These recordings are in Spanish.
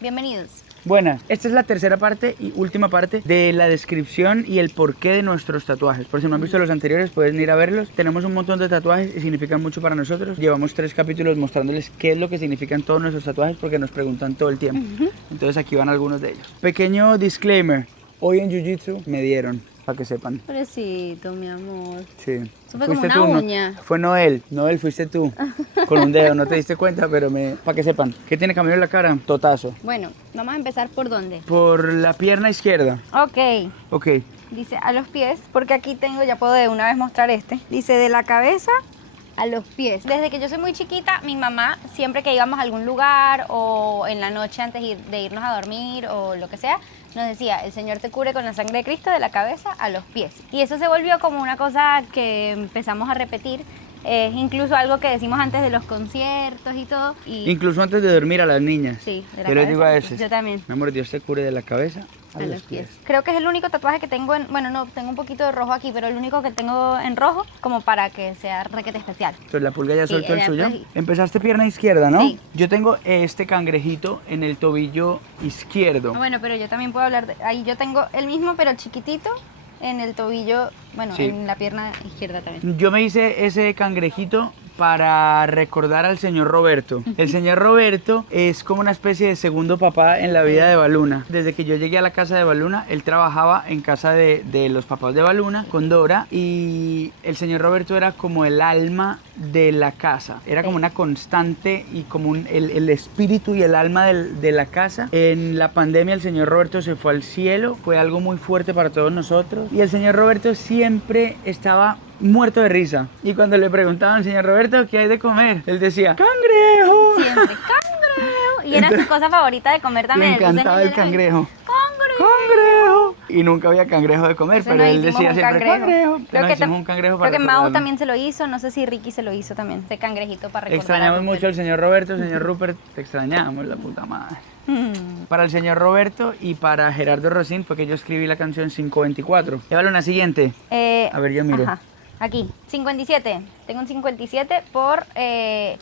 Bienvenidos. Buenas, esta es la tercera parte y última parte de la descripción y el porqué de nuestros tatuajes. Por si no han visto los anteriores, pueden ir a verlos. Tenemos un montón de tatuajes y significan mucho para nosotros. Llevamos 3 capítulos mostrándoles qué es lo que significan todos nuestros tatuajes porque nos preguntan todo el tiempo. Entonces aquí van algunos de ellos. Pequeño disclaimer, hoy en Jiu-Jitsu me dieron, para que sepan. Pobrecito, mi amor. Sí. Eso fue como una tú, uña. No, fue Noel, fuiste tú. Con un dedo, no te diste cuenta, pero para que sepan. ¿Qué tiene Camilo en la cara? Totazo. Bueno, vamos a empezar por dónde. Por la pierna izquierda. Ok. Ok. Dice a los pies, porque aquí tengo, ya puedo de una vez mostrar este. Dice de la cabeza a los pies. Desde que yo soy muy chiquita, mi mamá, siempre que íbamos a algún lugar o en la noche antes de irnos a dormir o lo que sea, nos decía, el Señor te cubre con la sangre de Cristo de la cabeza a los pies. Y eso se volvió como una cosa que empezamos a repetir. Es incluso algo que decimos antes de los conciertos y todo. Y incluso antes de dormir a las niñas. sí, de la Yo les cabeza. digo a veces. Yo también. Mi amor, Dios te cure de la cabeza a los pies. Creo que es el único tatuaje que tengo bueno, no, tengo un poquito de rojo aquí, pero el único que tengo en rojo como para que sea requete especial. Entonces la pulga ya Sí, soltó el suyo. pues, Empezaste pierna izquierda, ¿no? Sí. Yo tengo este cangrejito en el tobillo izquierdo. Bueno, pero yo también puedo hablar de... Ahí yo tengo el mismo, pero chiquitito, en el tobillo, bueno, Sí. en la pierna izquierda también. Yo me hice ese cangrejito para recordar al señor Roberto. El señor Roberto es como una especie de segundo papá en la vida de Baluna. Desde que yo llegué a la casa de Baluna, él trabajaba en casa de los papás de Baluna con Dora y el señor Roberto era como el alma de la casa. Era como una constante y como el espíritu y el alma de la casa. En la pandemia el señor Roberto se fue al cielo. Fue algo muy fuerte para todos nosotros. Y el señor Roberto siempre estaba muerto de risa. Y cuando le preguntaban, señor Roberto, ¿qué hay de comer? Él decía, ¡cangrejo! Siempre, cangrejo. Y era su cosa favorita de comer también. Le encantaba el Entonces, cangrejo. ¡Cangrejo! ¡Cangrejo! Y nunca había cangrejo de comer, Entonces, pero nos él hicimos decía un siempre cangrejo. Creo Nos que, hicimos un cangrejo para creo que Mau recordarlo. también se lo hizo, no sé si Ricky se lo hizo también, ese cangrejito para recordar. Extrañamos a mucho al señor Roberto, señor Rupert, te extrañamos, la puta madre. Para el señor Roberto y para Gerardo Rosín fue que yo escribí la canción 524. Llévalo una siguiente. A ver, yo miro. Ajá. Aquí, 57. Tengo un 57 por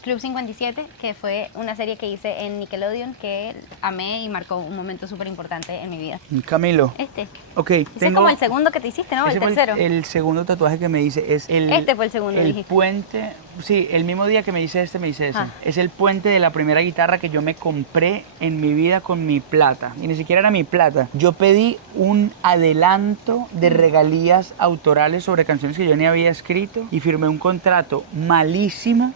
Club 57, que fue una serie que hice en Nickelodeon que amé y marcó un momento súper importante en mi vida. Camilo. Este. Ok, Ese es como el segundo que te hiciste, ¿no? El ese fue tercero. el segundo tatuaje que me hice es el... Este fue el segundo, El dijiste. puente... Sí, el mismo día que me hice me hice ese. Ah. Es el puente de la primera guitarra que yo me compré en mi vida con mi plata. Y ni siquiera era mi plata. Yo pedí un adelanto de regalías autorales sobre canciones que yo ni había escrito y firmé un contrato malísimo.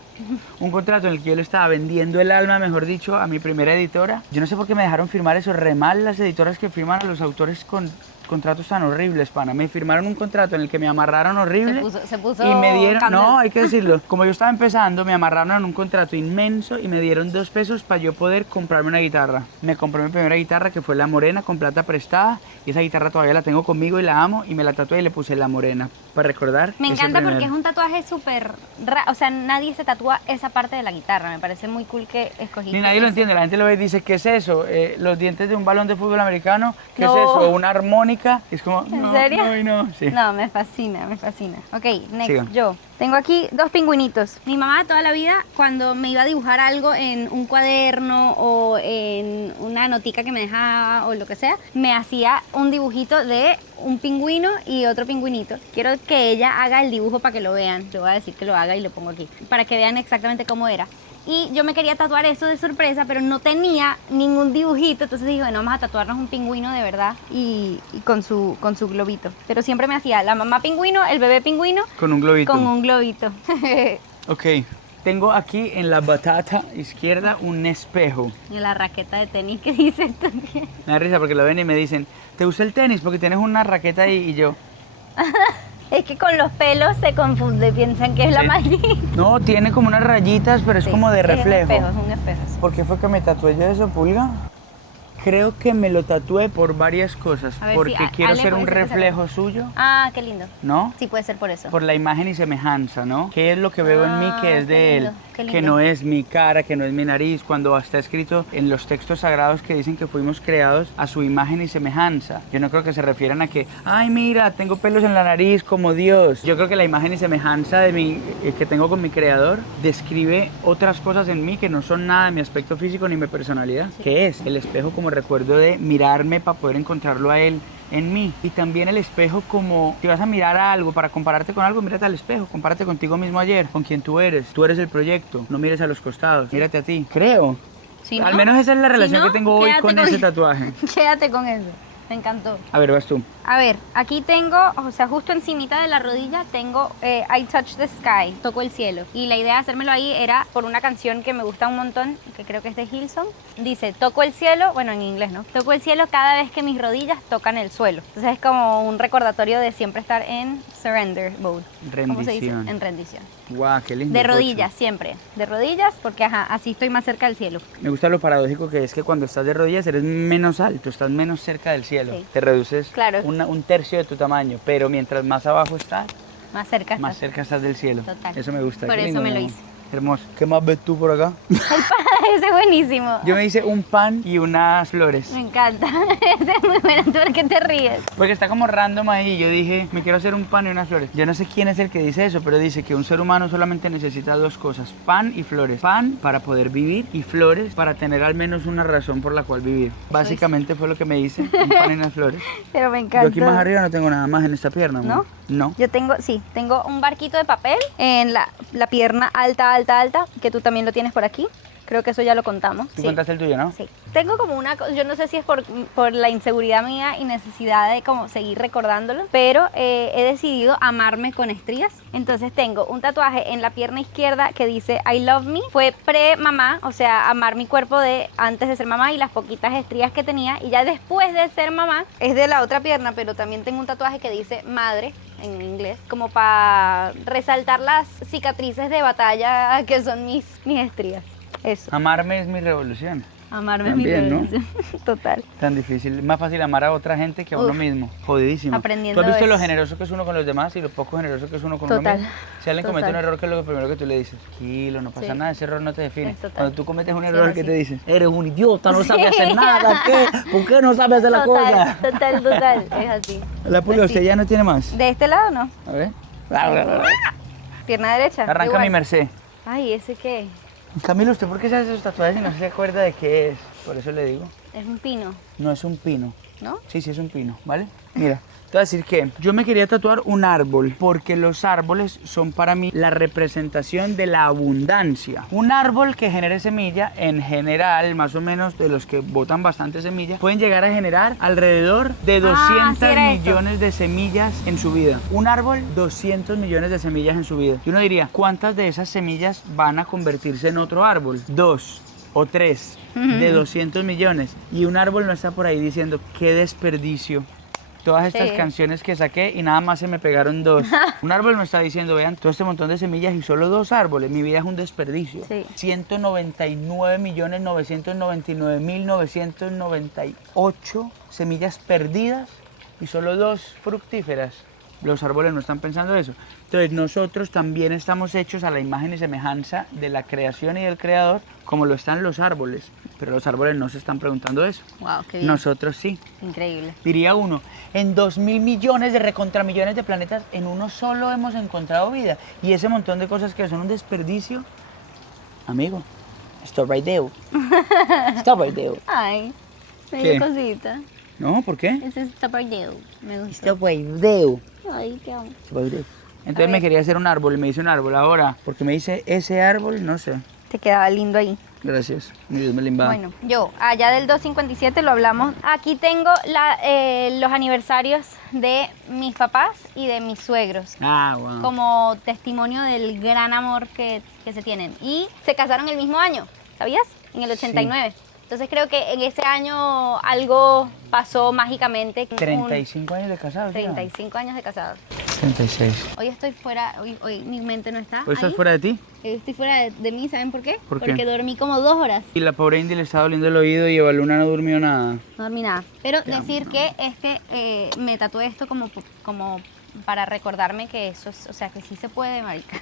Un contrato en el que yo le estaba vendiendo el alma, mejor dicho, a mi primera editora. Yo no sé por qué me dejaron firmar eso re mal las editoras que firman a los autores con contratos tan horribles, pana. Me firmaron un contrato en el que me amarraron horrible. Se puso y me dieron, candela. no, hay que decirlo, como yo estaba empezando, me amarraron en un contrato inmenso y me dieron 2 pesos para yo poder comprarme una guitarra. Me compré mi primera guitarra, que fue la Morena, con plata prestada, y esa guitarra todavía la tengo conmigo y la amo, y me la tatué y le puse la Morena, para recordar. Me ese encanta primer- porque es un tatuaje súper o sea, nadie se tatúa esa parte de la guitarra. Me parece muy cool que escogiste. Ni nadie lo ese. entiende, la gente lo ve y dice, ¿qué es eso? Los dientes de un balón de fútbol americano, ¿qué No. es eso? ¿Una armónica? Y es como, ¿En no, serio? no, y no. Sí. No, me fascina, me fascina. Ok, next, Siga. yo. Tengo aquí 2 pingüinitos. Mi mamá toda la vida, cuando me iba a dibujar algo en un cuaderno o en una notica que me dejaba o lo que sea, me hacía un dibujito de un pingüino y otro pingüinito. Quiero que ella haga el dibujo para que lo vean. Le voy a decir que lo haga y lo pongo aquí, para que vean exactamente cómo era. Y yo me quería tatuar eso de sorpresa, pero no tenía ningún dibujito. Entonces dije, bueno, vamos a tatuarnos un pingüino de verdad y con su globito. Pero siempre me hacía la mamá pingüino, el bebé pingüino, Con un globito. con un globito. Ok. Tengo aquí en la batata izquierda un espejo. Y la raqueta de tenis que dice también. Me da risa porque lo ven y me dicen, ¿te gusta el tenis? Porque tienes una raqueta ahí y yo. Es que con los pelos se confunde, piensan que es la Sí. maldita. No, tiene como unas rayitas, pero es como de reflejo. Es un espejo, sí. ¿Por qué fue que me tatué yo eso, pulga? Creo que me lo tatué por varias cosas. A ver, Porque sí, quiero Ale ser un puede ser que se reflejo suyo, Ah, qué lindo. ¿no? Sí, puede ser por eso. Por la imagen y semejanza, ¿no? ¿Qué es lo que veo en mí que es qué de él? lindo, qué Que lindo. no es mi cara, que no es mi nariz, cuando está escrito en los textos sagrados que dicen que fuimos creados a su imagen y semejanza. Yo no creo que se refieran a que, ay, mira, tengo pelos en la nariz como Dios. Yo creo que la imagen y semejanza de mi, que tengo con mi creador describe otras cosas en mí que no son nada de mi aspecto físico ni mi personalidad. Sí. Que es el espejo como recuerdo de mirarme para poder encontrarlo a él en mí. Y también el espejo como, si vas a mirar a algo para compararte con algo, mírate al espejo, compárate contigo mismo ayer, con quien tú eres el proyecto, no mires a los costados, mírate a ti. Creo. Si Al no, menos esa es la relación si no, que tengo hoy quédate con ese tatuaje. Quédate con eso. Me encantó. A ver, vas tú. A ver, aquí tengo, o sea, justo encimita de la rodilla tengo I Touch the Sky, toco el cielo. Y la idea de hacérmelo ahí era por una canción que me gusta un montón, que creo que es de Hillsong. Dice, toco el cielo, bueno, en inglés, ¿no? Toco el cielo cada vez que mis rodillas tocan el suelo. Entonces es como un recordatorio de siempre estar en surrender mode. ¿Cómo se dice? Rendición. En rendición. Guau, qué lindo. De Pocho. rodillas, siempre. De rodillas, porque ajá, así estoy más cerca del cielo. Me gusta lo paradójico que es que cuando estás de rodillas eres menos alto, estás menos cerca del cielo. Sí. Te reduces Claro. un tercio de tu tamaño, pero mientras más abajo estás, Más cerca más estás. cerca estás del cielo. Total. Eso me gusta. Por Qué eso lindo, me lo mi amor. hice. Hermoso. ¿Qué más ves tú por acá? Ese es buenísimo. Yo me hice un pan y unas flores. Me encanta. Ese es muy bueno. ¿Tú por qué te ríes? Porque está como random ahí. Yo dije, me quiero hacer un pan y unas flores. Yo no sé quién es el que dice eso, pero dice que un ser humano solamente necesita dos cosas: pan y flores. Pan para poder vivir y flores para tener al menos una razón por la cual vivir. Básicamente fue lo que me hice, un pan y unas flores. Pero me encanta. Yo aquí más arriba no tengo nada más en esta pierna, amor. No. Yo tengo, sí, tengo un barquito de papel en la pierna alta, alta, alta, que tú también lo tienes por aquí. Creo que eso ya lo contamos. Tú Sí. contaste el tuyo, ¿no? Sí. Tengo como una, yo no sé si es por la inseguridad mía y necesidad de como seguir recordándolo, pero he decidido amarme con estrías. Entonces tengo un tatuaje en la pierna izquierda que dice I love me. Fue pre-mamá, o sea, amar mi cuerpo de antes de ser mamá y las poquitas estrías que tenía. Y ya después de ser mamá, es de la otra pierna, pero también tengo un tatuaje que dice madre en inglés, como para resaltar las cicatrices de batalla que son mis estrías. Eso. Amarme es mi revolución. Amarme También, es mi ¿no? revolución. Total. Tan difícil, es más fácil amar a otra gente que a uno Uf. mismo. Jodidísimo. Aprendiendo ¿Tú has visto lo eso. generoso que es uno con los demás y lo poco generoso que es uno con uno Total. mismo? Si alguien comete un Total. error, ¿qué es lo primero que tú le dices? Tranquilo, no pasa Sí. nada, ese error no te define. Es total. Cuando tú cometes un Sí, error, no, ¿qué sí. te dices? Eres un idiota, no sabes Sí. hacer nada, ¿qué? ¿Por qué no sabes hacer la cosa? Total, es así. La pulga, Pues ¿usted sí. ya no tiene más? De este lado no. A ver. Pierna derecha. Arranca igual. mi merced. Ay, ¿ese qué? Camilo, ¿usted por qué se hace esos tatuajes y no se acuerda de qué es? Por eso le digo. Es un pino, No es un pino. ¿no? Sí, sí es un pino, ¿vale? Mira, te voy a decir que yo me quería tatuar un árbol porque los árboles son para mí la representación de la abundancia. Un árbol que genere semilla, en general, más o menos de los que botan bastante semilla, pueden llegar a generar alrededor de 200 sí era esto. millones de semillas en su vida. Un árbol, 200 millones de semillas en su vida. Y uno diría, ¿cuántas de esas semillas van a convertirse en otro árbol? 2 o 3 de 200 millones. Y un árbol no está por ahí diciendo, qué desperdicio. Todas estas Sí. canciones que saqué y nada más se me pegaron 2. Un árbol no está diciendo, vean, todo este montón de semillas y solo 2 árboles. Mi vida es un desperdicio. Sí. 199.999.998 semillas perdidas y solo 2 fructíferas. Los árboles no están pensando eso. Entonces nosotros también estamos hechos a la imagen y semejanza de la creación y del creador, como lo están los árboles. Pero los árboles no se están preguntando eso. Wow, qué bien. Nosotros sí. Increíble. Diría uno, en 2.000 millones de recontramillones de planetas, en uno solo hemos encontrado vida. Y ese montón de cosas que son un desperdicio, amigo, stop right there. Stop right there. Ay, me ¿Qué? dio cosita. No, ¿por qué? Ese es tapardeo. Me gusta. Stop right there. Ay, te amo. Stop right there. Entonces A me ver. quería hacer un árbol y me hice un árbol. Ahora, porque me hice ese árbol, no sé. Te quedaba lindo ahí. Gracias. Mi Dios me limba. Bueno, yo, allá del 257 lo hablamos. Aquí tengo los aniversarios de mis papás y de mis suegros. Ah, wow. Como testimonio del gran amor que se tienen. Y se casaron el mismo año, ¿sabías? En el 89. Entonces creo que en ese año algo pasó mágicamente. 35 años de casados. ¿sí? 35 años de casados. 36. Hoy estoy fuera, hoy mi mente no está ¿Hoy estás ahí. fuera de ti? Hoy estoy fuera de mí, ¿saben por qué? ¿Por qué? Porque dormí como 2 horas. Y la pobre Indy le está doliendo el oído y Eva Luna no durmió nada. No dormí nada. Pero decir que me tatué esto como para recordarme que eso es, o sea, que sí se puede, marica.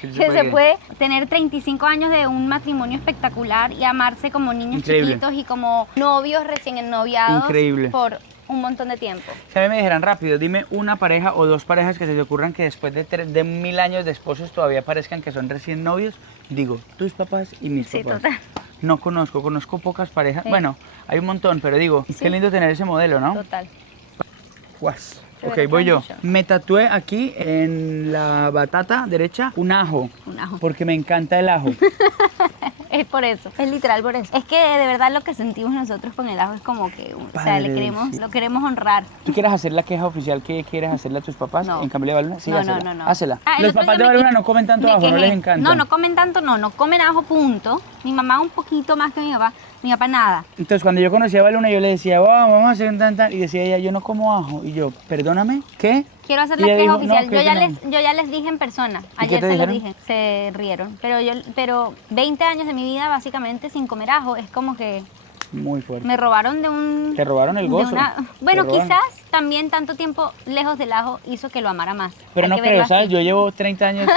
¿Qué Que se puede tener 35 años de un matrimonio espectacular y amarse como niños Increíble. chiquitos y como novios recién ennoviados Increíble. por un montón de tiempo. Si a mí me dijeran rápido, dime una pareja o dos parejas que se te ocurran que después de 1000 años de esposos todavía parezcan que son recién novios, digo, tus papás y mis Sí, papás. total. No conozco pocas parejas. Sí. Bueno, hay un montón, pero digo, Sí. qué lindo tener ese modelo, ¿no? Total. Guas. De Ok, verdad, voy yo. mucho. Me tatué aquí en la batata derecha un ajo. Un ajo. Porque me encanta el ajo. Es por eso, es literal por eso. Es que de verdad lo que sentimos nosotros con el ajo es como que, o sea, Padre, sí. lo queremos honrar. ¿Tú quieres hacer la queja oficial que quieres hacerle a tus papás No. en cambio de Baluna? Sí, No, hácela. no, no. Hácela. Ah, el Los otro papás de día Baluna no comen tanto me ajo, no quejé. les encanta. No comen tanto, no comen ajo, punto. Mi mamá un poquito más que mi papá nada. Entonces, cuando yo conocí a Baluna, yo le decía, vamos a hacer un tan. Y decía ella, yo no como ajo. Y yo, perdóname, ¿qué? Quiero hacer Y la ella queja dijo, no, oficial. creo que no. Yo ya les dije en persona. ¿Y Ayer qué te se los dijeron? dije. Se rieron. Pero 20 años de mi vida básicamente sin comer ajo es como que Muy fuerte. me robaron de un... Te robaron el de gozo. Bueno, Te robaron. quizás también tanto tiempo lejos del ajo hizo que lo amara más. Pero Hay no que verlo creo, ¿sabes? así. Yo llevo 30 años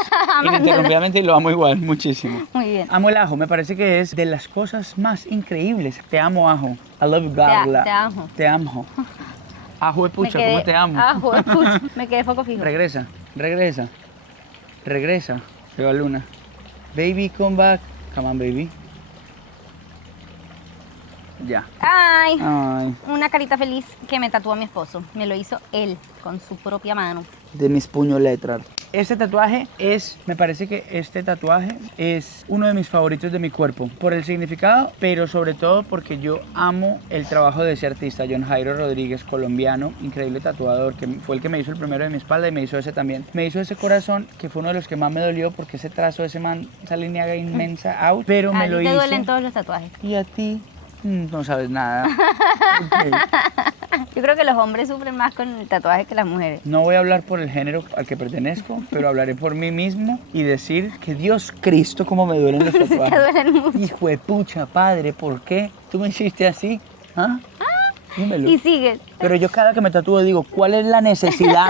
ininterrumpidamente y lo amo igual, muchísimo. Muy bien. Amo el ajo, me parece que es de las cosas más increíbles. Te amo, ajo. I love garlic. te amo. Te amo. Ajo de pucha, ¿cómo te amo? Ajo de pucha. Me quedé foco fijo. Regresa. Eva Luna. Baby, come back. Come on, baby. Ya. Ay, Ay, una carita feliz que me tatuó mi esposo. Me lo hizo él con su propia mano. de mis puños letras. Este tatuaje me parece que este tatuaje es uno de mis favoritos de mi cuerpo, por el significado, pero sobre todo porque yo amo el trabajo de ese artista, John Jairo Rodríguez, colombiano, increíble tatuador, que fue el que me hizo el primero de mi espalda y me hizo ese también. Me hizo ese corazón, que fue uno de los que más me dolió porque ese trazo de ese man, esa línea inmensa, out, pero A me ti lo te hizo. duelen todos los tatuajes. Y a ti no sabes nada. Ok. Yo creo que los hombres sufren más con el tatuaje que las mujeres. No voy a hablar por el género al que pertenezco, pero hablaré por mí mismo y decir que Dios Cristo, cómo me duelen los Te tatuajes. duelen mucho. Hijo de pucha, padre, ¿por qué tú me hiciste así? ¿Ah? Dímelo. Y sigues. Pero yo cada que me tatúo digo, ¿cuál es la necesidad?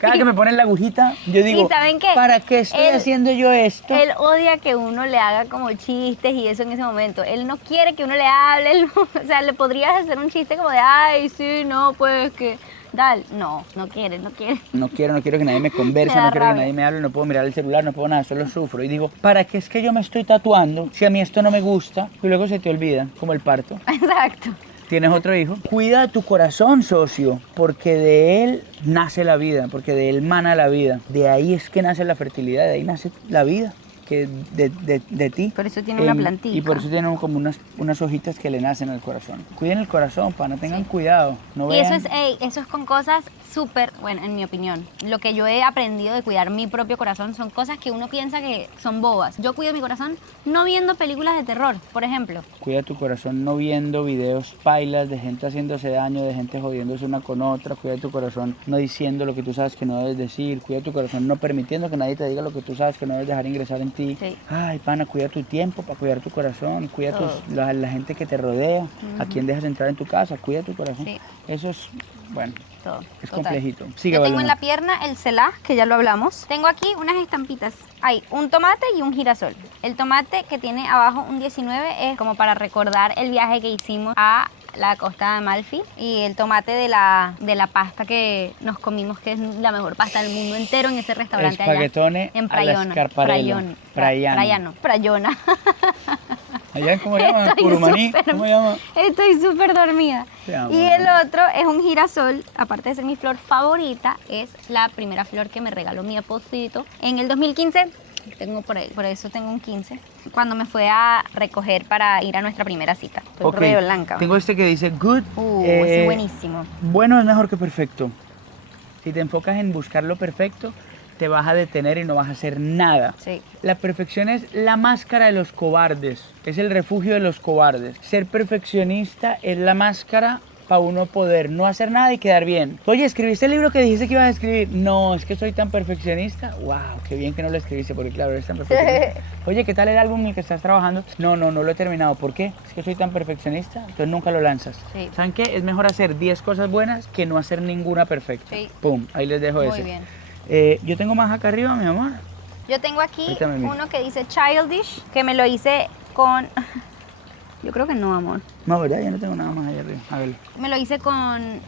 Cada que me ponen la agujita, yo digo, ¿Y saben qué? ¿para qué estoy Él- haciendo yo esto? Él odia que uno le haga como chistes y eso en ese momento. Él no quiere que uno le hable. O sea, le podrías hacer un chiste como de, ay, sí, no, pues que... Dale. No, no quiere, no quiere. No quiero que nadie me converse, Me da no quiero que rabia. nadie me hable, no puedo mirar el celular, no puedo nada, solo sufro. Y digo, ¿para qué es que yo me estoy tatuando si a mí esto no me gusta? Y luego se te olvida, como el parto. Exacto. ¿Tienes otro hijo? Cuida tu corazón, socio, porque de él nace la vida, porque de él mana la vida. De ahí es que nace la fertilidad, de ahí nace la vida, que de ti. Por eso tiene una plantita. Y por eso tiene como unas hojitas que le nacen al corazón. Cuiden el corazón, no tengan cuidado. No Y eso vean- es, eso es con cosas súper, bueno, en mi opinión, lo que yo he aprendido de cuidar mi propio corazón son cosas que uno piensa que son bobas. Yo cuido mi corazón no viendo películas de terror, por ejemplo. Cuida tu corazón no viendo videos pailas de gente haciéndose daño, de gente jodiéndose una con otra. Cuida tu corazón no diciendo lo que tú sabes que no debes decir. Cuida tu corazón no permitiendo que nadie te diga lo que tú sabes que no debes dejar ingresar en ti. Sí. Ay, pana, cuida tu tiempo para cuidar tu corazón. Cuida Todo. la gente que te rodea. A quien dejas entrar en tu casa. Cuida tu corazón. Sí. Eso es, bueno, Todo. es total. complejito. Sigue, Yo tengo en Baluna. la pierna el celá, que ya lo hablamos. Tengo aquí unas estampitas. Hay un tomate y un girasol. El tomate que tiene abajo un 19 es como para recordar el viaje que hicimos a la costa de Amalfi. Y el tomate de la pasta que nos comimos, que es la mejor pasta del mundo entero en ese restaurante allá. Espaguetone En alla Praiona. Scarparello. Praiano. Praiona. Allá, ¿cómo se llama? Estoy Curumaní. súper- ¿Cómo se llama? Estoy súper dormida. Te amo. Y el otro es un girasol, aparte de ser mi flor favorita, es la primera flor que me regaló mi esposito en el 2015. Tengo por eso tengo un 15. Cuando me fue a recoger para ir a nuestra primera cita. Estoy Ok, re blanca. tengo este que dice good. Ese es buenísimo. Bueno es mejor que perfecto. Si te enfocas en buscar lo perfecto, te vas a detener y no vas a hacer nada. Sí. La perfección es la máscara de los cobardes, es el refugio de los cobardes. Ser perfeccionista es la máscara para uno poder no hacer nada y quedar bien. Oye, ¿escribiste el libro que dijiste que ibas a escribir? No, es que soy tan perfeccionista. Wow, qué bien que no lo escribiste, porque claro, eres tan perfeccionista. Oye, ¿qué tal el álbum en el que estás trabajando? No lo he terminado. ¿Por qué? Es que soy tan perfeccionista, entonces nunca lo lanzas. Sí. ¿Saben qué? Es mejor hacer 10 cosas buenas que no hacer ninguna perfecta. Sí. Pum, ahí les dejo ese. Muy bien. Yo tengo más acá arriba, mi amor. Yo tengo aquí Ahorita me miro. uno que dice Childish, que me lo hice con... Yo creo que no, amor. No, ¿verdad? Yo no tengo nada más allá arriba. A ver. Me lo hice con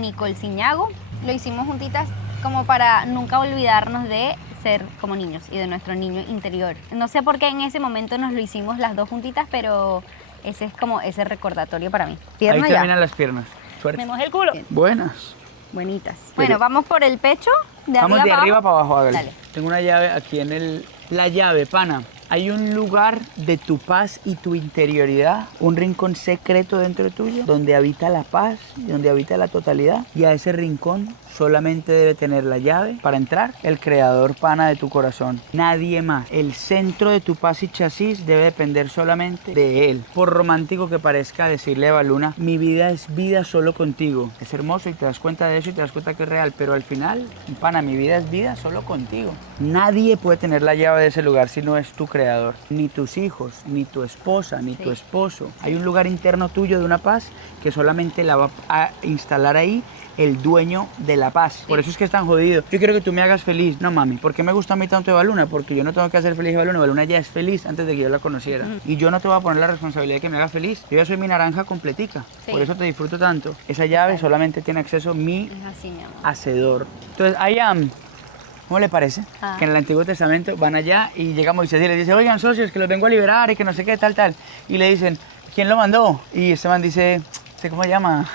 Nicole Ciñago. Lo hicimos juntitas como para nunca olvidarnos de ser como niños y de nuestro niño interior. No sé por qué en ese momento nos lo hicimos las dos juntitas, pero ese es como ese recordatorio para mí. Ahí Pierna ya. terminan las piernas. Suerte. Me mojé el culo. Buenas. Buenitas. Bueno, vamos por el pecho. Vamos de arriba para abajo, hágale. Dale. Tengo una llave aquí en el... La llave, pana. Hay un lugar de tu paz y tu interioridad, un rincón secreto dentro tuyo, donde habita la paz, donde habita la totalidad. Y a ese rincón solamente debe tener la llave para entrar el creador, pana, de tu corazón. Nadie más. El centro de tu paz y chasis debe depender solamente de él. Por romántico que parezca decirle a Baluna, mi vida es vida solo contigo. Es hermoso y te das cuenta de eso y te das cuenta que es real. Pero al final, pana, mi vida es vida solo contigo. Nadie puede tener la llave de ese lugar si no es tu creador. Ni tus hijos, ni tu esposa, ni tu esposo. Hay un lugar interno tuyo de una paz que solamente la va a instalar ahí el dueño de la paz. Por eso es que es tan jodido. Yo quiero que tú me hagas feliz. No, mami, ¿por qué me gusta a mí tanto de Baluna? Porque yo no tengo que hacer feliz a Baluna. Baluna ya es feliz antes de que yo la conociera. Y yo no te voy a poner la responsabilidad de que me haga feliz. Yo ya soy mi naranja completica. Sí. Por eso te disfruto tanto. Esa llave solamente tiene acceso mi Es así, mi amor. hacedor. Entonces, I am. ¿Cómo le parece? Ah. Que en el Antiguo Testamento van allá y llega Moisés y les dice, oigan, socios, que los vengo a liberar y que no sé qué, tal. Y le dicen, ¿quién lo mandó? Y este man dice, ¿cómo se llama?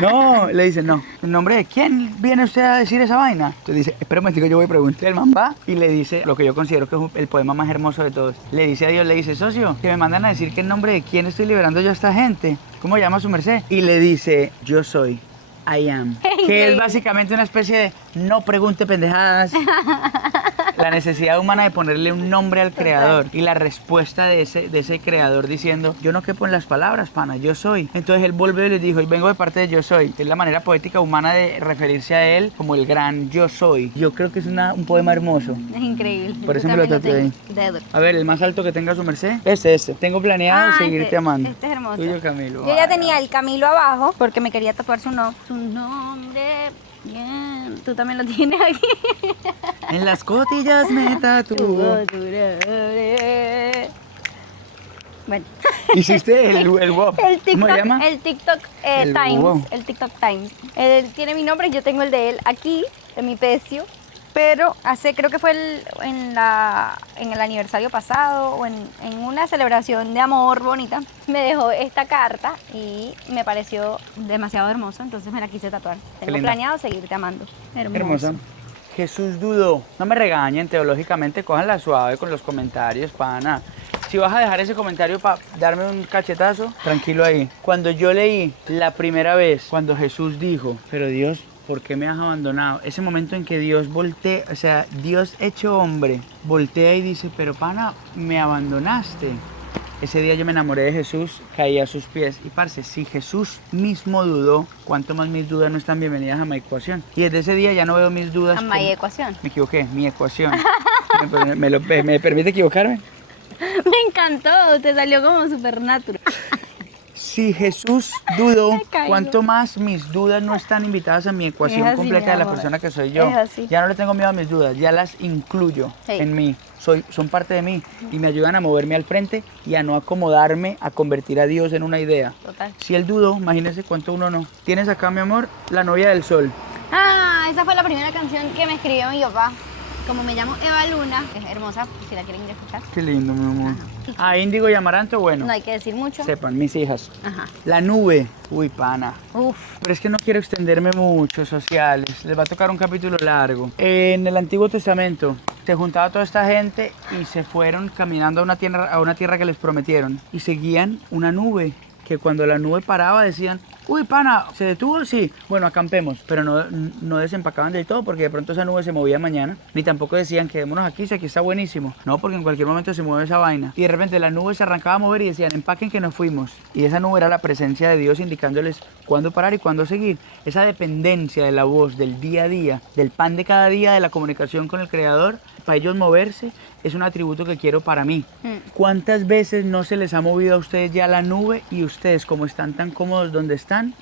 No, le dicen, no. ¿En nombre de quién viene usted a decir esa vaina? Entonces dice, espera un momentico, yo voy a preguntar. El man va y le dice lo que yo considero que es el poema más hermoso de todos. Le dice a Dios, le dice, socio, que me mandan a decir que en nombre de quién estoy liberando yo a esta gente. ¿Cómo llama su merced? Y le dice, yo soy. I am. Que es básicamente una especie de no pregunte pendejadas. La necesidad humana de ponerle un nombre al creador y la respuesta de ese creador diciendo, yo no quepo en las palabras, pana, yo soy. Entonces él volvió y les dijo, y vengo de parte de yo soy. Es la manera poética humana de referirse a él como el gran yo soy. Yo creo que es un poema hermoso. Es increíble. Por eso Yo me lo también tatué ahí. tengo. Dedo. A ver, el más alto que tenga su merced. Este. Tengo planeado seguirte amando. Este es hermoso. Tuyo, Camilo. Yo ya tenía el Camilo abajo porque me quería tatuar su nombre. Bien. Tú también lo tienes aquí. En las cotillas me tatúo. Bueno. Hiciste el WOP. El TikTok, ¿Cómo se llama? El TikTok El Times. wow. El TikTok Times. Él tiene mi nombre y yo tengo el de él aquí, en mi pecio. Pero creo que fue en el aniversario pasado o en una celebración de amor bonita, me dejó esta carta y me pareció demasiado hermoso, entonces me la quise tatuar. Tengo linda. planeado seguirte amando. Hermoso. Jesús dudó. No me regañen, teológicamente, cójanla suave con los comentarios, pana. Si vas a dejar ese comentario para darme un cachetazo, tranquilo ahí. Cuando yo leí la primera vez, cuando Jesús dijo, pero Dios, ¿por qué me has abandonado? Ese momento en que Dios voltea, o sea, Dios hecho hombre, voltea y dice, pero pana, me abandonaste. Ese día yo me enamoré de Jesús, caí a sus pies. Y parce, si Jesús mismo dudó, ¿cuánto más mis dudas no están bienvenidas a mi ecuación? Y desde ese día ya no veo mis dudas. A mi ecuación. Me equivoqué, mi ecuación. ¿Me permite equivocarme? Me encantó, te salió como supernatural. Si Jesús dudó, Me caigo. ¿cuánto más mis dudas no están invitadas a mi ecuación Es así, completa mi de la amor. persona que soy yo? Es así. Ya no le tengo miedo a mis dudas, ya las incluyo Sí. en mí. Son parte de mí y me ayudan a moverme al frente y a no acomodarme, a convertir a Dios en una idea. Total. Si él dudó, imagínese cuánto uno no. Tienes acá, mi amor, La novia del sol. Ah, esa fue la primera canción que me escribió mi papá. Como me llamo Eva Luna, es hermosa, si la quieren ir a escuchar. Qué lindo, mi amor. Ah, Índigo y Amaranto, bueno. No hay que decir mucho. Sepan, mis hijas. Ajá. La nube. Uy, pana. Uf. Pero es que no quiero extenderme mucho, sociales. Les va a tocar un capítulo largo. En el Antiguo Testamento se juntaba toda esta gente y se fueron caminando a una tierra que les prometieron. Y seguían una nube, que cuando la nube paraba decían, Uy, pana, ¿se detuvo? Sí. Bueno, acampemos, pero no desempacaban del todo porque de pronto esa nube se movía mañana. Ni tampoco decían, quedémonos aquí, si aquí está buenísimo. No, porque en cualquier momento se mueve esa vaina. Y de repente la nube se arrancaba a mover y decían, empaquen que nos fuimos. Y esa nube era la presencia de Dios indicándoles cuándo parar y cuándo seguir. Esa dependencia de la voz, del día a día, del pan de cada día, de la comunicación con el Creador, para ellos moverse, es un atributo que quiero para mí. ¿Cuántas veces no se les ha movido a ustedes ya la nube y ustedes, como están tan cómodos donde están,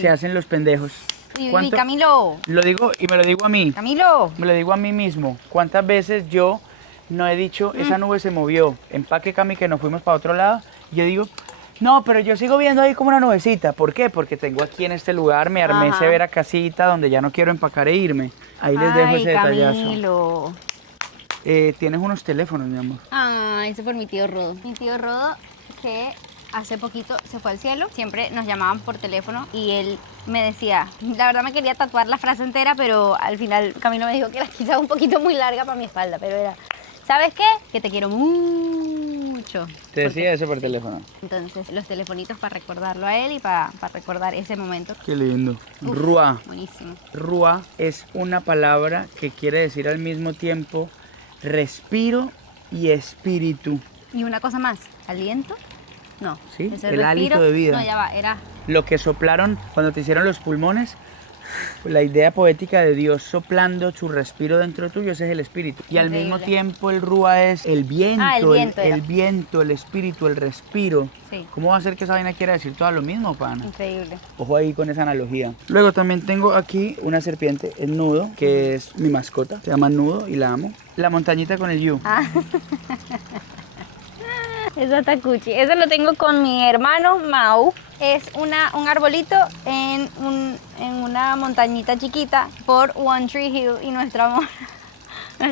se hacen los pendejos? Uy, Camilo. Lo digo y me lo digo a mí. Camilo. Me lo digo a mí mismo. ¿Cuántas veces yo no he dicho, esa nube se movió, empaque Cami que nos fuimos para otro lado? Y yo digo, no, pero yo sigo viendo ahí como una nubecita. ¿Por qué? Porque tengo aquí en este lugar, me armé severa casita donde ya no quiero empacar e irme. Ahí les dejo ese detallazo. Camilo. Tienes unos teléfonos, mi amor. Ay, ese fue mi tío Rodo. Mi tío Rodo que hace poquito se fue al cielo. Siempre nos llamaban por teléfono y él me decía, la verdad me quería tatuar la frase entera, pero al final Camilo me dijo que era quizás un poquito muy larga para mi espalda, pero era, ¿sabes qué? Que te quiero mucho. Te decía eso por teléfono. Entonces, los telefonitos para recordarlo a él y para recordar ese momento. Qué lindo. Uf, Ruá. Buenísimo. Ruá es una palabra que quiere decir al mismo tiempo respiro y espíritu. Y una cosa más, ¿aliento? No. Sí, ese el hálito de vida. No, ya va, era... Lo que soplaron cuando te hicieron los pulmones, la idea poética de Dios soplando su respiro dentro tuyo, ese es el espíritu. Y al Increíble. mismo tiempo el Rúa es el viento, Ah, el viento el era. viento, el espíritu, el respiro. Sí. ¿Cómo va a ser que esa vaina quiera decir todo lo mismo, pana? Increíble. Ojo ahí con esa analogía. Luego también tengo aquí una serpiente, el nudo, que es mi mascota. Se llama Nudo y la amo. La montañita con el yu. Ah. Esa tacuchi. Eso lo tengo con mi hermano Mau. Es un arbolito en una montañita chiquita por One Tree Hill y nuestro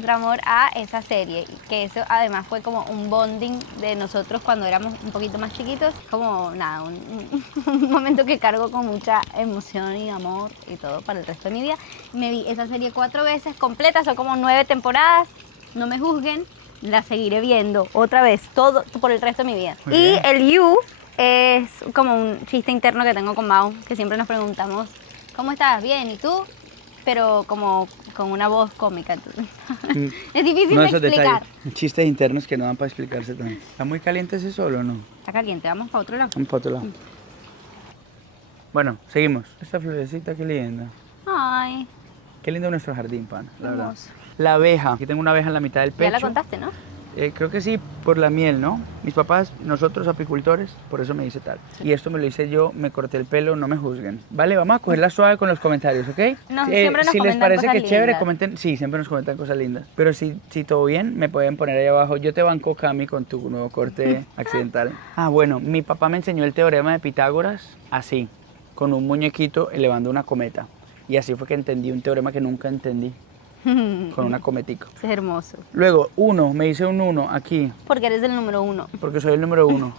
amor a esa serie. Que eso además fue como un bonding de nosotros cuando éramos un poquito más chiquitos. Como nada, un momento que cargo con mucha emoción y amor y todo para el resto de mi vida. Me vi esa serie 4 veces completa, son como 9 temporadas. No me juzguen. La seguiré viendo otra vez, todo por el resto de mi vida. Muy Y bien. el you es como un chiste interno que tengo con Mau, que siempre nos preguntamos, ¿cómo estás? Bien, ¿y tú? Pero como con una voz cómica. Entonces. Es difícil No de esos explicar. detalles, chistes internos que no dan para explicarse también. ¿Está muy caliente ese sol o no? Está caliente, vamos para otro lado. Vamos para otro lado. Bueno, seguimos. Esta florecita, qué linda. Ay, Qué lindo nuestro jardín, pana, la verdad. hermoso. La abeja. Aquí tengo una abeja en la mitad del pecho. Ya la contaste, ¿no? Creo que sí, por la miel, ¿no? Mis papás, nosotros apicultores, por eso me hice tal. Y esto me lo hice yo, me corté el pelo, no me juzguen. Vale, vamos a cogerla suave con los comentarios, ¿ok? Siempre nos si les comentan parece cosas que chévere, lindas. comenten. Sí, siempre nos comentan cosas lindas. Pero si todo bien, me pueden poner ahí abajo. Yo te banco, Cami, con tu nuevo corte accidental. Ah, bueno, mi papá me enseñó el teorema de Pitágoras así, con un muñequito elevando una cometa. Y así fue que entendí un teorema que nunca entendí, con una cometica. Es hermoso. Luego, me dice un 1 aquí, Porque eres el número 1. porque soy el número 1.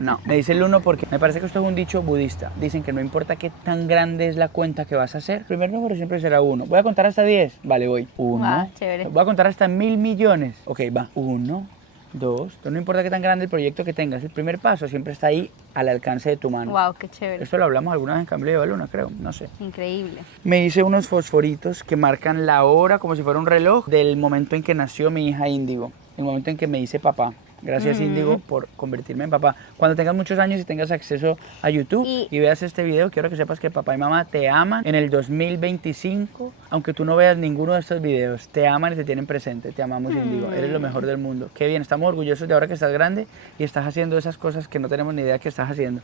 No, me dice el 1 porque me parece que esto es un dicho budista. Dicen que no importa qué tan grande es la cuenta que vas a hacer, el primer número siempre será 1. Voy a contar hasta 10. Vale, voy. 1. Ah, chévere. Voy a contar hasta 1000 millones. Ok, va. 1, 2. Pero no importa qué tan grande el proyecto que tengas, el primer paso siempre está ahí al alcance de tu mano. Wow, qué chévere. Esto lo hablamos alguna vez en Cambio de Baluna, creo, no sé. Increíble. Me hice unos fosforitos que marcan la hora como si fuera un reloj del momento en que nació mi hija Índigo, el momento en que me hice papá. Gracias Índigo por convertirme en papá. Cuando tengas muchos años y tengas acceso a YouTube y veas este video, quiero que sepas que papá y mamá te aman en el 2025, aunque tú no veas ninguno de estos videos, te aman y te tienen presente. Te amamos Índigo, eres lo mejor del mundo. Qué bien, estamos orgullosos de ahora que estás grande y estás haciendo esas cosas que no tenemos ni idea que estás haciendo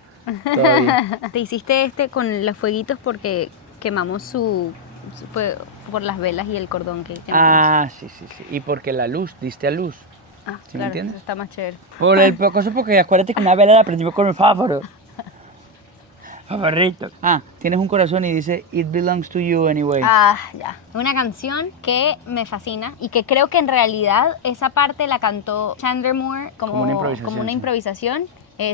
todavía. Te hiciste este con los fueguitos porque quemamos fue por las velas y el cordón que quemamos. Ah, sí. Y porque la luz, diste a luz. Ah, ¿Sí me claro, entiendes? eso está más chévere. Por el cosa porque acuérdate que una vela la prendimos con un fósforo. Favorito. Ah, tienes un corazón y dice It belongs to you anyway. Ah, ya. Una canción que me fascina y que creo que en realidad esa parte la cantó Chandler Moore Como una improvisación, como una sí. improvisación.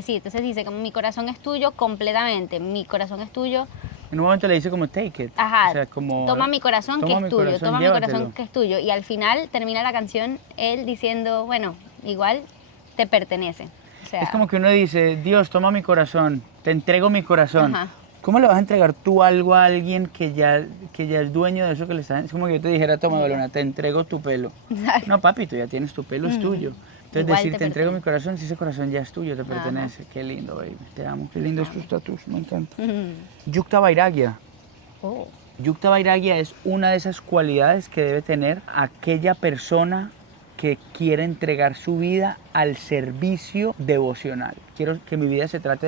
Sí, entonces dice como mi corazón es tuyo completamente, mi corazón es tuyo. En un momento le dice como take it. Ajá, O sea, como toma mi corazón que toma es mi tuyo, corazón, toma mi llévatelo. corazón que es tuyo. Y al final termina la canción él diciendo, bueno, igual te pertenece. O sea, Es como que uno dice, Dios, toma mi corazón, te entrego mi corazón. Ajá. ¿Cómo le vas a entregar tú algo a alguien que ya es dueño de eso que le está? Es como que yo te dijera, toma, Balona, te entrego tu pelo. No, papi, tú ya tienes tu pelo, es tuyo. Entonces Igual decir, te te entrego mi pertenece. corazón, si ese corazón ya es tuyo, te pertenece. Qué lindo, baby. Te amo. Qué lindo es tu estatus, me encanta. Yukta Vairagya. Oh. Yukta Vairagya es una de esas cualidades que debe tener aquella persona que quiere entregar su vida al servicio devocional. Quiero que mi vida se trate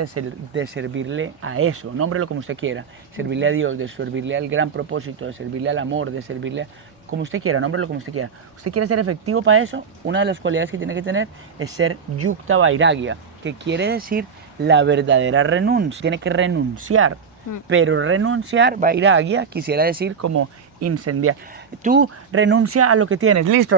de servirle a eso, nómbrelo como usted quiera, servirle a Dios, de servirle al gran propósito, de servirle al amor, de servirle como usted quiera, nómbrelo como usted quiera. ¿Usted quiere ser efectivo para eso? Una de las cualidades que tiene que tener es ser Yukta Vairagya, que quiere decir la verdadera renuncia. Tiene que renunciar, pero renunciar, Vairagya, quisiera decir como incendiar. Tú renuncia a lo que tienes, listo,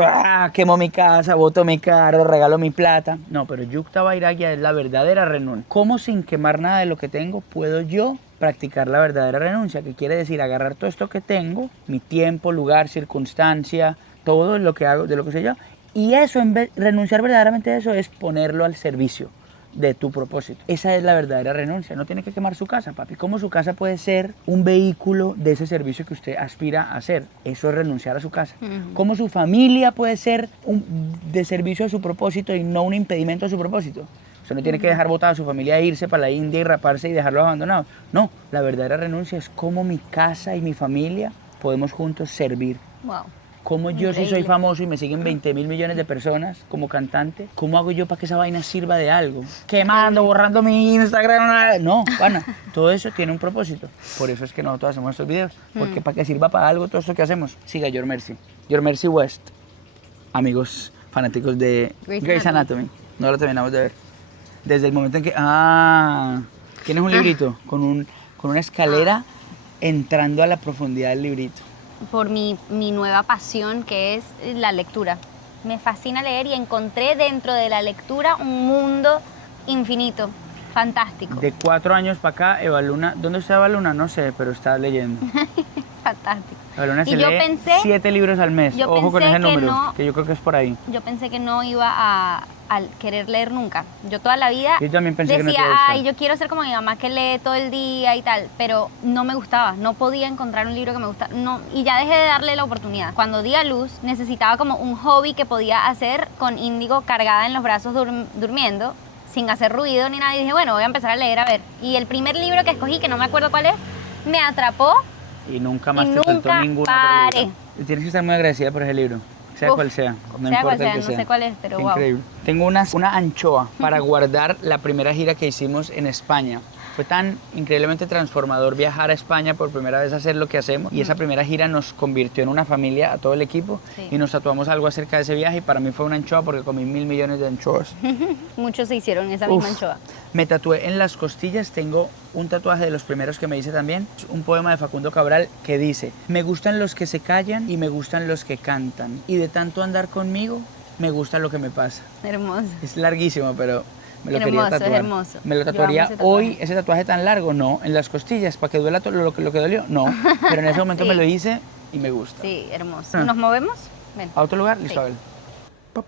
quemo mi casa, boto mi carro, regalo mi plata. No, pero Yukta Vairagya es la verdadera renuncia. ¿Cómo sin quemar nada de lo que tengo puedo yo practicar la verdadera renuncia? Que quiere decir agarrar todo esto que tengo, mi tiempo, lugar, circunstancia, todo lo que hago, de lo que sé yo, y eso, en vez renunciar verdaderamente a eso, es ponerlo al servicio de tu propósito. Esa es la verdadera renuncia. No tiene que quemar su casa, papi. ¿Cómo su casa puede ser un vehículo de ese servicio que usted aspira a hacer? Eso es renunciar a su casa. ¿Cómo su familia puede ser de servicio a su propósito y no un impedimento a su propósito? Usted no tiene que dejar botada a su familia e irse para la India y raparse y dejarlos abandonados. No, la verdadera renuncia es cómo mi casa y mi familia podemos juntos servir. Wow. Como yo si soy Increíble. famoso y me siguen 20.000 millones de personas como cantante, ¿cómo hago yo para que esa vaina sirva de algo? Quemando, borrando mi Instagram. No, pana, todo eso tiene un propósito. Por eso es que nosotros hacemos estos videos. Porque para que sirva para algo todo esto que hacemos. Siga Your Mercy. Your Mercy West. Amigos fanáticos de Grey's Anatomy. No lo terminamos de ver. Desde el momento en que... tienes un librito con una escalera entrando a la profundidad del librito. Por mi nueva pasión, que es la lectura. Me fascina leer y encontré dentro de la lectura un mundo infinito, fantástico. De 4 años para acá, Eva Luna, ¿dónde está Eva Luna? No sé, pero está leyendo. Fantástico. Eva Luna se Y yo lee pensé, 7 libros al mes. yo Ojo con pensé ese que número, no- que yo creo que es por ahí. Yo pensé que no iba a querer leer nunca. Yo toda la vida Yo también pensé que no te decía, iba a gustar. ay, yo quiero ser como mi mamá que lee todo el día y tal, pero no me gustaba, no podía encontrar un libro que me gustara, no, y ya dejé de darle la oportunidad. Cuando di a luz, necesitaba como un hobby que podía hacer con Índigo cargada en los brazos durmiendo, sin hacer ruido ni nada, y dije, bueno, voy a empezar a leer a ver. Y el primer libro que escogí, que no me acuerdo cuál es, me atrapó. Y nunca más Y te soltó nunca ningún paré. otro libro. Y tienes que estar muy agradecida por ese libro, sea Uf, cual sea. No sea importa cual el sea, que no sea. sé cuál es, pero Qué wow. increíble. Tengo una anchoa para guardar la primera gira que hicimos en España. Fue tan increíblemente transformador viajar a España por primera vez a hacer lo que hacemos. Y esa primera gira nos convirtió en una familia a todo el equipo. Sí. Y nos tatuamos algo acerca de ese viaje. Y para mí fue una anchoa porque comí 1.000 millones de anchoas. Muchos se hicieron esa Uf. misma anchoa. Me tatué en las costillas, tengo un tatuaje de los primeros que me hice también, un poema de Facundo Cabral que dice: me gustan los que se callan y me gustan los que cantan, y de tanto andar conmigo, me gusta lo que me pasa. Hermoso. Es larguísimo, pero me lo Hermoso, quería es tatuar. hermoso. Me lo Yo amo tatuaría ese tatuaje. hoy, ese tatuaje tan largo, no, en las costillas, para que duela lo que dolió, no, pero en ese momento Sí. me lo hice y me gusta. Sí, hermoso. Ah. ¿Nos movemos? Ven. ¿A otro lugar? Listo, Sí. a ver. Pop.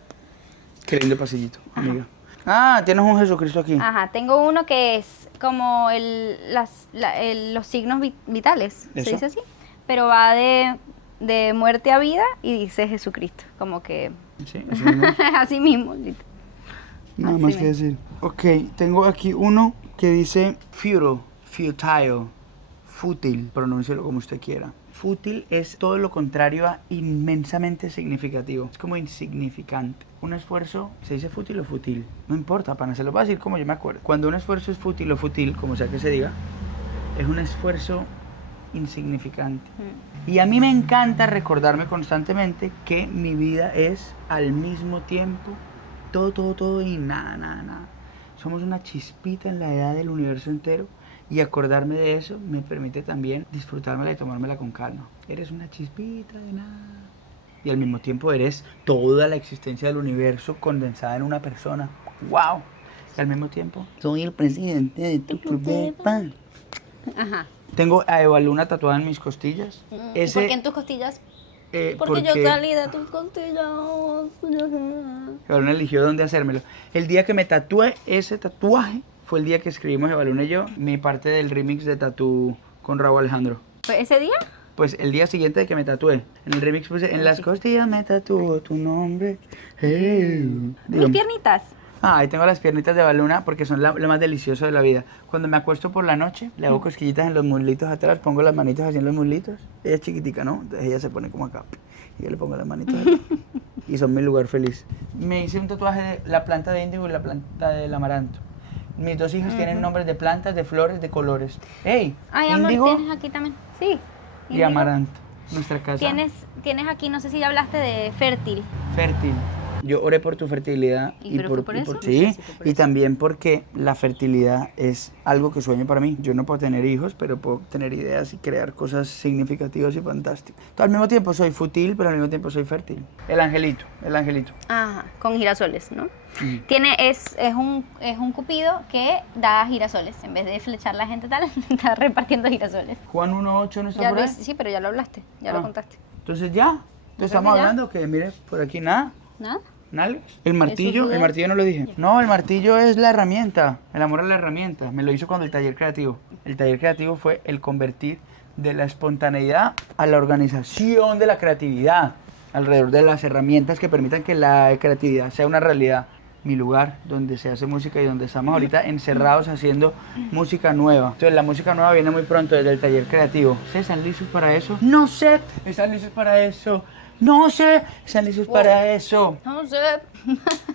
Qué lindo pasillito, amiga. Ah, tienes un Jesucristo aquí. Ajá, tengo uno que es como los signos vitales, ¿Eso? se dice así, pero va de muerte a vida y dice Jesucristo, como que Sí, eso mismo. así mismo. Nada Así más que mismo. decir. Ok, tengo aquí uno que dice futile, fútil, pronúncialo como usted quiera. Fútil es todo lo contrario a inmensamente significativo. Es como insignificante. Un esfuerzo, ¿se dice fútil o fútil? No importa, pana, se lo voy a decir como yo me acuerdo. Cuando un esfuerzo es fútil o fútil, como sea que se diga, es un esfuerzo insignificante. Y a mí me encanta recordarme constantemente que mi vida es al mismo tiempo todo y nada. Somos una chispita en la edad del universo entero, y acordarme de eso me permite también disfrutármela y tomármela con calma. Eres una chispita de nada. Y al mismo tiempo eres toda la existencia del universo condensada en una persona. ¡Wow! Y al mismo tiempo soy el presidente de tu club de fan. Ajá. Tengo a Eva Luna tatuada en mis costillas. ¿Y por qué en tus costillas? Porque yo salí de tus costillas. Eva Luna eligió dónde hacérmelo. El día que me tatué ese tatuaje fue el día que escribimos Evaluna y yo mi parte del remix de Tatú con Raúl Alejandro. ¿Fue ese día? Pues el día siguiente de que me tatué. En el remix puse, en las costillas me tatúo tu nombre. Hey. Mis piernitas. Ah, ahí tengo las piernitas de Evaluna porque son lo más delicioso de la vida. Cuando me acuesto por la noche, le hago cosquillitas en los muslitos atrás, pongo las manitos así en los muslitos. Ella es chiquitica, ¿no? Entonces ella se pone como acá. Y yo le pongo las manitos atrás. Y son mi lugar feliz. Me hice un tatuaje de la planta de índigo y la planta del amaranto. Mis dos hijas tienen nombres de plantas, de flores, de colores. ¡Ey! Ay, amor, Índigo tienes aquí también. Sí. y índigo. amaranto. Nuestra casa. Tienes aquí, no sé si ya hablaste de fértil. Fértil. Yo oré por tu fertilidad. ¿Y pero fue por eso? Sí, No sé si fue por y eso. también porque la fertilidad es algo que sueño para mí. Yo no puedo tener hijos, pero puedo tener ideas y crear cosas significativas y fantásticas. Al mismo tiempo soy fútil, pero al mismo tiempo soy fértil. El angelito, el angelito. Ajá, con girasoles, ¿no? Mm. Es un cupido que da girasoles. En vez de flechar la gente tal, está repartiendo girasoles. Juan 1.8 no está Ya por ahí. sí, pero ya lo hablaste, ya lo Ah. contaste. Entonces ya, que estamos ya. hablando que mire, por aquí nada. ¿Nada? ¿Nalgas? El martillo dudas? no lo dije. No, el martillo es la herramienta. El amor a la herramienta. Me lo hizo cuando el taller creativo. El taller creativo fue el convertir de la espontaneidad a la organización de la creatividad. Alrededor de las herramientas que permitan que la creatividad sea una realidad. Mi lugar donde se hace música y donde estamos ahorita encerrados haciendo música nueva. Entonces la música nueva viene muy pronto desde el taller creativo. ¿Ustedes están listos para eso? No sé. ¿Están listos para eso? No sé. ¿Están listos para eso? No sé.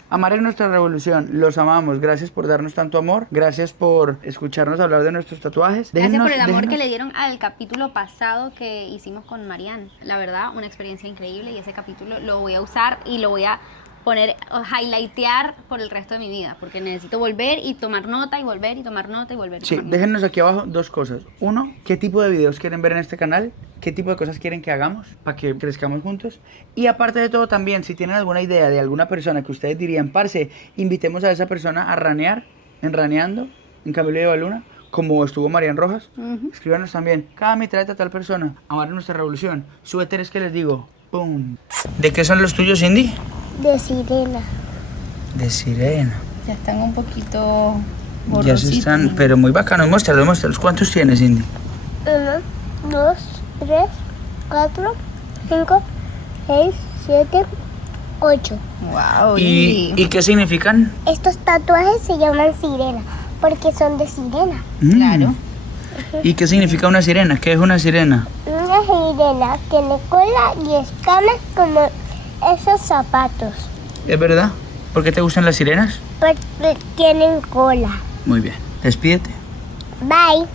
Amar es nuestra revolución, los amamos, gracias por darnos tanto amor, gracias por escucharnos hablar de nuestros tatuajes. Gracias por el amor déjenos- que le dieron al capítulo pasado que hicimos con Marianne. La verdad, una experiencia increíble y ese capítulo lo voy a usar y lo voy a poner, highlightear por el resto de mi vida, porque necesito volver y tomar nota y volver y tomar nota y volver. y Sí, tomar nota. déjenos aquí abajo dos cosas. Uno, ¿qué tipo de videos quieren ver en este canal? ¿Qué tipo de cosas quieren que hagamos para que crezcamos juntos? Y aparte de todo también, si tienen alguna idea de alguna persona que ustedes dirían, parce, invitemos a esa persona a ranear, en Raneando, en Camilo y Evaluna, como estuvo Marian Rojas, escríbanos también. Cami, tráete a tal persona. Amar es nuestra revolución. Suéteres que les digo. ¡Pum! ¿De qué son los tuyos, Cindy? De sirena. De sirena. Ya están un poquito borrositos. Ya se están, pero muy bacanos. Muéstralos. ¿Cuántos tienes, Cindy? 1, 2, 3, 4, 5, 6, 7, 8. Wow, ¿Y qué significan? Estos tatuajes se llaman sirena porque son de sirena. Claro. ¿Y qué significa una sirena? ¿Qué es una sirena? Una sirena tiene cola y escamas como esos zapatos. ¿Es verdad? ¿Por qué te gustan las sirenas? Porque tienen cola. Muy bien. Despídete. Bye.